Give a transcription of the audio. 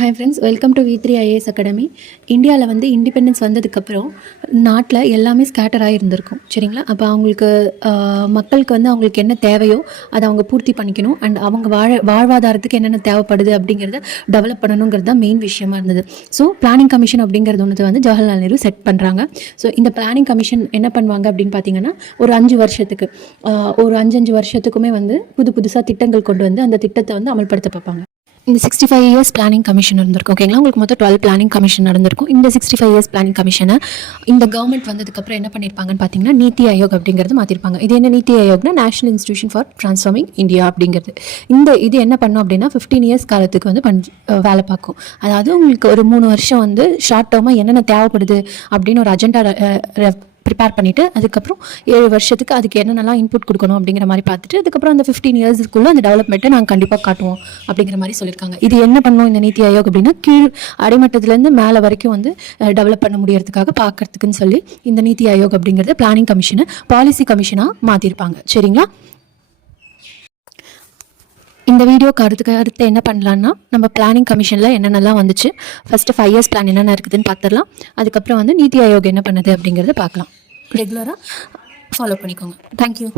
Hi friends, welcome to V3 IAS academy. இந்தியாவில் வந்து independence வந்ததுக்கப்புறம் நாட்டில் எல்லாமே ஸ்கேட்டர் ஆகியிருந்திருக்கும். சரிங்களா? அப்போ அவங்களுக்கு மக்களுக்கு வந்து அவங்களுக்கு என்ன தேவையோ அதை அவங்க பூர்த்தி பண்ணிக்கணும். அண்ட் அவங்க வாழ்வாதாரத்துக்கு என்னென்ன தேவைப்படுது அப்படிங்கிறத டெவலப் பண்ணணுங்கிறது தான் மெயின் விஷயமா இருந்தது. ஸோ பிளானிங் கமிஷன் அப்படிங்கிறது ஒன்று வந்து ஜவஹர்லால் நேரு செட் பண்ணுறாங்க. ஸோ இந்த பிளானிங் கமிஷன் என்ன பண்ணுவாங்க அப்படின்னு பார்த்தீங்கன்னா, ஒரு 5 வருஷத்துக்கு ஒரு 5 வருஷத்துக்குமே வந்து புதுசாக திட்டங்கள் கொண்டு வந்து அந்த திட்டத்தை வந்து அமல்படுத்த பார்ப்பாங்க. இந்த 65 இயர்ஸ் பிளானிங் கமிஷன் இருந்திருக்கும். ஓகேங்களா? உங்களுக்கு மொத்தம் 12 பிளானிங் கமிஷன் நடந்திருக்கும். இந்த 65 இயர்ஸ் பிளானிங் கமிஷனை இந்த கவர்மெண்ட் வந்ததுக்கப்புறம் என்ன பண்ணியிருப்பாங்கன்னு பார்த்தீங்கன்னா, நீத்தி ஆயோக் அப்படிங்கிறது மாற்றிருப்பாங்க. இது என்ன நீத்தி ஆயோக்னா, national institution for transforming India அப்படிங்கிறது. இது என்ன பண்ணும் அப்படின்னா, 15 இயர்ஸ் காலத்துக்கு வந்து வேலை பார்க்கும். அதாவது உங்களுக்கு ஒரு 3 வருஷம் வந்து ஷார்ட் டேர்மாக என்னென்ன தேவைப்படுது அப்படின்னு ஒரு அஜெண்டா ப்ரிப்பேர் பண்ணிவிட்டு, அதுக்கப்புறம் 7 வருஷத்துக்கு அதுக்கு என்னென்னலாம் இன்புட் கொடுக்கணும் அப்படிங்கிற மாதிரி பார்த்துட்டு, அதுக்கப்புறம் அந்த 15 இயர்ஸுக்குள்ளே அந்த டெவலப்மெண்ட்டை நாங்கள் கண்டிப்பாக காட்டுவோம் அப்படிங்கிற மாதிரி சொல்லியிருக்காங்க. இது என்ன பண்ணணும் இந்த நீத்தி ஆயோக் அப்படின்னா, கீழ் அடிமட்டத்துலேருந்து மேலே வரைக்கும் வந்து டெவலப் பண்ண முடியறதுக்காக பார்க்கறதுக்குன்னு சொல்லி இந்த நீத்தி ஆயோக் அப்படிங்கிறது பிளானிங் கமிஷனை பாலிசி கமிஷனாக மாற்றிருப்பாங்க. சரிங்களா? இந்த வீடியோக்கு அடுத்து என்ன பண்ணலான்னா, நம்ம பிளானிங் கமிஷனில் என்னென்னலாம் வந்துச்சு, ஃபஸ்ட்டு 5 இயர்ஸ் பிளான் என்னென்ன இருக்குதுன்னு பார்த்துடலாம். அதுக்கப்புறம் வந்து நீத்தி ஆயோக் என்ன பண்ணுது அப்படிங்கிறத பார்க்கலாம். ரெகுலராக ஃபாலோ பண்ணிக்கோங்க. தேங்க்யூ.